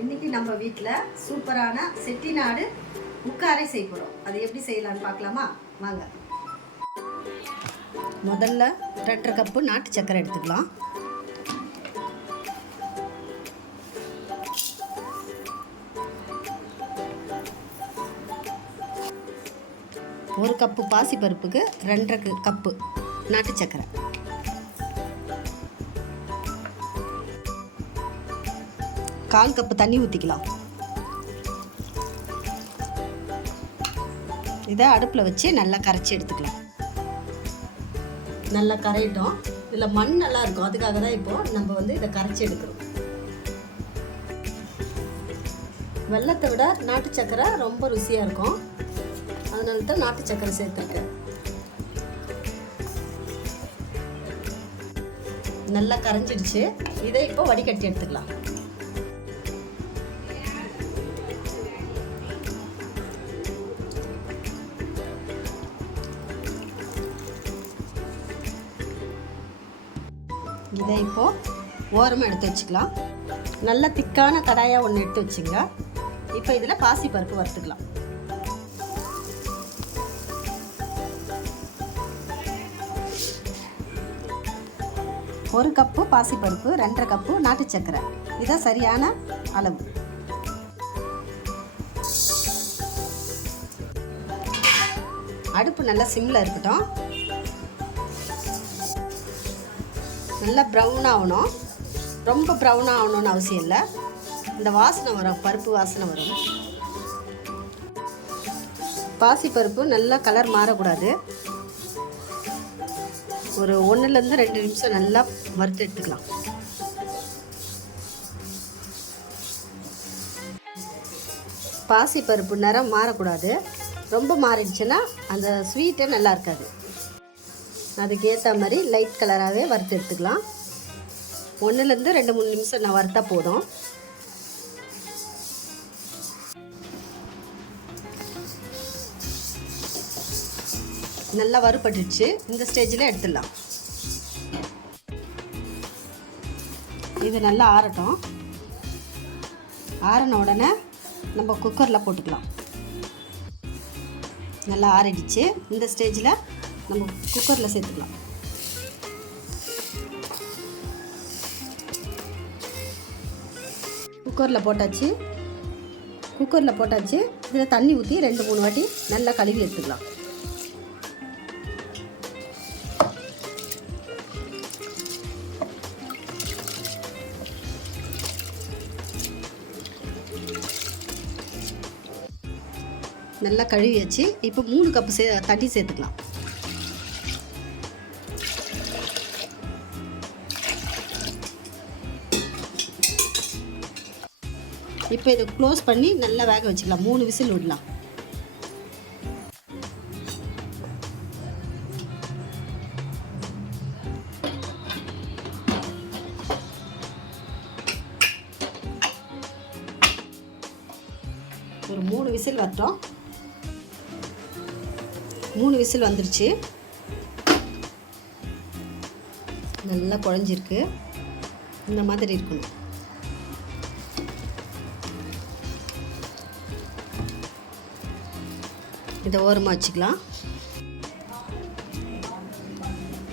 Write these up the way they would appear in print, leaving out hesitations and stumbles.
இன்னைக்கு நம்ம வீட்டில் சூப்பரான செட்டிநாடு முக்காரை செய்ய போகிறோம். அது எப்படி செய்யலான்னு பார்க்கலாமா? வாங்க. முதல்ல 2.5 கப்பு நாட்டு சக்கரை எடுத்துக்கலாம். ஒரு கப்பு பாசிப்பருப்புக்கு 2.5 கப்பு நாட்டு சக்கரை. கால் கப்பு தண்ணி ஊற்றிக்கலாம். இதை அடுப்பில் வச்சு நல்லா கரைச்சி எடுத்துக்கலாம். நல்லா கரையிட்டோம். இதில் மண் நல்லா இருக்கும், அதுக்காக தான் இப்போது நம்ம இதை கரைச்சி எடுக்கிறோம். வெல்லத்தை விட நாட்டு சக்கரை ரொம்ப ருசியாக இருக்கும், அதனால தான் நாட்டு சக்கரை சேர்த்துருக்கேன். நல்லா கரைஞ்சிடுச்சு. இதை இப்போ வடிகட்டி எடுத்துக்கலாம். இதை இப்போது ஓரமாக எடுத்து வச்சுக்கலாம். நல்ல திக்கான கடாயாக ஒன்று எடுத்து வச்சுங்க. இப்போ இதில் பாசிப்பருப்பு வறுத்துக்கலாம். ஒரு கப்பு பாசிப்பருப்பு, 2.5 கப்பு நாட்டு சக்கரை, இதான் சரியான அளவு. அடுப்பு நல்லா சிம்மில் இருக்கட்டும். நல்லா ப்ரௌன் ஆகணும். ரொம்ப ப்ரௌன் ஆகணும்னு அவசியம் இல்லை. இந்த வாசனை வரும், பருப்பு வாசனை வரும். பாசிப்பருப்பு நல்லா கலர் மாறக்கூடாது. ஒரு 1-2 நிமிஷம் நல்லா வறுத்து எடுத்துக்கலாம். பாசிப்பருப்பு நிறம் மாறக்கூடாது. ரொம்ப மாறிடுச்சுன்னா அந்த ஸ்வீட்டே நல்லா இருக்காது. அதுக்கு ஏற்ற மாதிரி லைட் கலராகவே வறுத்து எடுத்துக்கலாம். 1-3 நிமிஷம் நான் வறுத்தா போதும். நல்லா வறுபட்டுடுச்சு. இந்த ஸ்டேஜில் எடுத்துடலாம். இது நல்லா ஆறட்டும். ஆறின உடனே நம்ம குக்கரில் போட்டுக்கலாம். நல்லா ஆறிடுச்சு. இந்த ஸ்டேஜில் நம்ம குக்கரில் சேர்த்துக்கலாம். குக்கரில் போட்டாச்சு. இதில் தண்ணி ஊற்றி 2-3 வாட்டி நல்லா கழுவி எடுத்துக்கலாம். நல்லா கழுவியாச்சு. இப்போ 3 கப்பு தண்ணி சேர்த்துக்கலாம். இப்போ இதை க்ளோஸ் பண்ணி நல்லா வேக வச்சுக்கலாம். 3 விசில் விடலாம். ஒரு 3 விசில் வரட்டும். 3 விசில் வந்துருச்சு. நல்லா குழஞ்சிருக்கு. இந்த மாதிரி இருக்கணும். இதை ஓரமாக வச்சுக்கலாம்.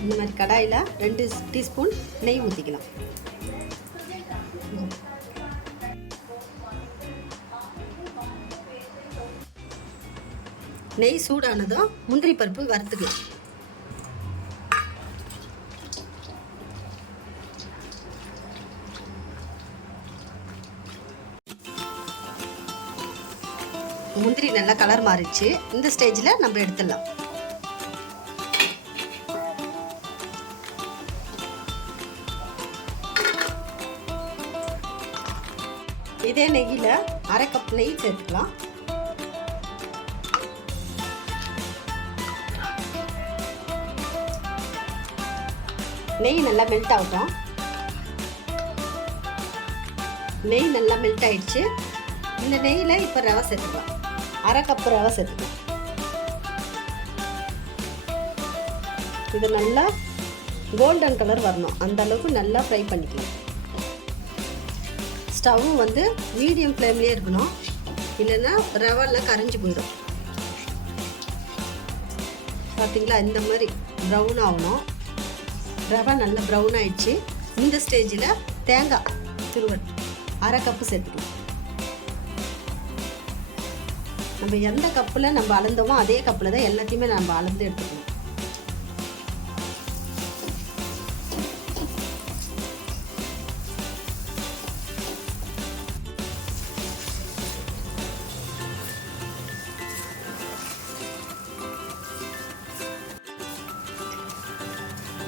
இந்த மாதிரி கடாயில் 2 டீஸ்பூன் நெய் ஊற்றிக்கலாம். நெய் சூடானதும் முந்திரி பருப்பு வறுத்துக்கலாம். முந்திரி நல்லா கலர் மாறிடுச்சு. இந்த ஸ்டேஜில் நம்ம எடுத்துடலாம். இதே நெய்யில் 1/2 கப் நெய் சேர்த்துக்கலாம். நெய் நல்லா மெல்ட் ஆகட்டும். நெய் நல்லா மெல்ட் ஆயிடுச்சு. இந்த நெய்யில் இப்போ ரவை சேர்த்துக்கலாம். 1/2 கப் ரவை சேர்த்துக்கலாம். இது நல்லா கோல்டன் கலர் வரணும், அந்த அளவுக்கு நல்லா ஃப்ரை பண்ணிக்கலாம். ஸ்டவ் வந்து மீடியம் ஃப்ளேம்லேயே இருக்கணும், இல்லைன்னா ரவெல்லாம் கரைஞ்சி போயிடும். பார்த்திங்களா, இந்த மாதிரி ப்ரௌன் ஆகணும். ரவை நல்லா ப்ரௌன் ஆகிடுச்சு. இந்த ஸ்டேஜில் தேங்காய் துருவல் 1/2 கப்பு சேர்த்துக்கலாம். நம்ம எந்த கப்பில் நம்ம அளந்தோமோ அதே கப்பில் தான் எல்லாத்தையுமே நம்ம அளந்து எடுத்துக்கணும்.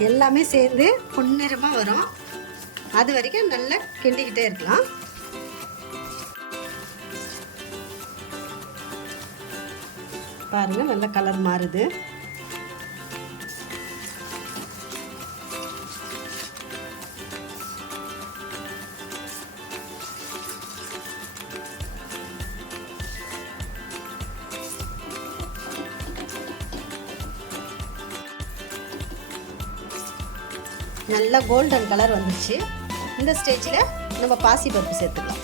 எல்லாமே சேர்ந்து பொன்னிறமாக வரும். அது வரைக்கும் நல்லா கிண்டிக்கிட்டே இருக்கலாம். பாருங்கள், நல்ல கலர் மாறுது. நல்லா கோல்டன் கலர் வந்துடுச்சு. இந்த ஸ்டேஜில் நம்ம பாசிப்பருப்பு சேர்த்துக்கலாம்.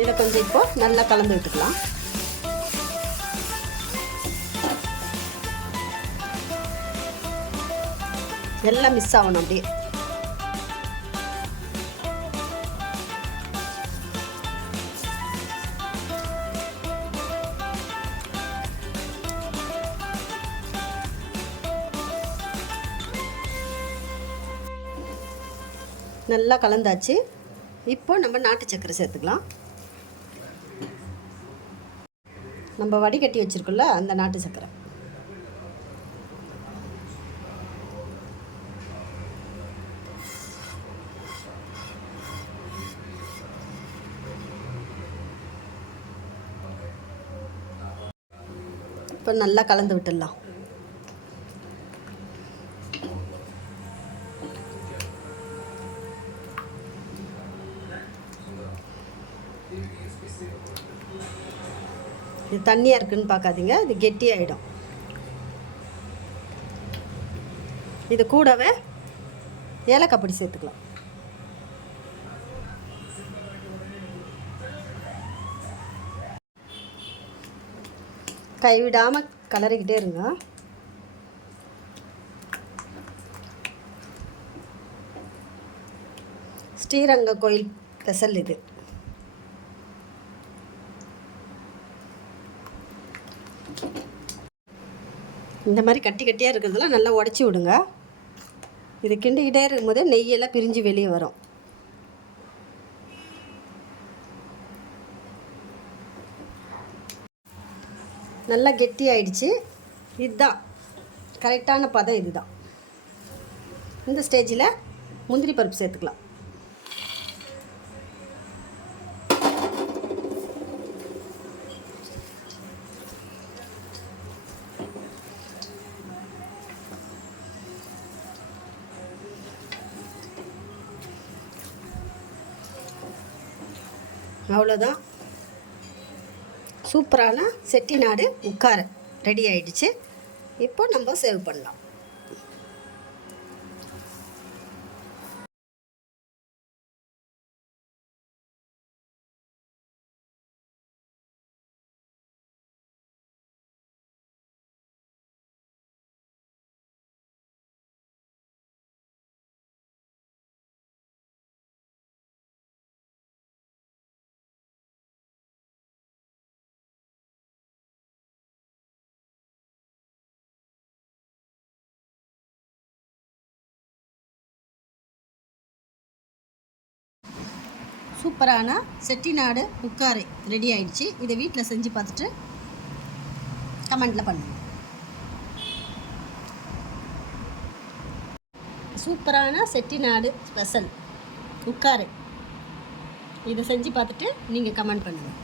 இதை கொஞ்சம் இப்போ நல்லா கலந்து விட்டுக்கலாம். எல்லாம் மிஸ் ஆகணும் அப்படியே. நல்லா கலந்தாச்சு. இப்போ நம்ம நாட்டு சக்கரை சேர்த்துக்கலாம். நம்ம வடிகட்டி வச்சுருக்கோம்ல அந்த நாட்டு சக்கரை. இப்போ நல்லா கலந்து விட்டுடலாம். இது தண்ணியாக இருக்குதுன்னு பார்க்காதீங்க, இது கெட்டியாகிடும். இது கூடவே ஏலக்காய் பொடி சேர்த்துக்கலாம். கைவிடாமல் கலரிக்கிட்டே இருங்க. ஸ்ரீரங்க கோயில் ஸ்பெஷல் இது. இந்த மாதிரி கட்டி கட்டியாக இருக்கிறதெல்லாம் நல்லா உடச்சி விடுங்க. இது கிண்டிக்கிட்டே இருக்கும்போது நெய்யெல்லாம் பிரிஞ்சு வெளியே வரும். நல்லா கெட்டி ஆயிடுச்சு. இதுதான் கரெக்டான பதம். இதுதான். இந்த ஸ்டேஜில் முந்திரி பருப்பு சேர்த்துக்கலாம். அவ்வளோதான். சூப்பரான செட்டிநாடு உட்கார ரெடி ஆயிடுச்சு. இப்போ நம்ம சர்வ் பண்ணலாம். சூப்பரான செட்டிநாடு உட்காரை ரெடி ஆயிடுச்சு. இதை வீட்டில் செஞ்சு பார்த்துட்டு கமெண்ட்டில் பண்ணுங்கள். சூப்பரான செட்டிநாடு ஸ்பெஷல் உட்காரை இதை செஞ்சு பார்த்துட்டு நீங்கள் கமெண்ட் பண்ணுங்கள்.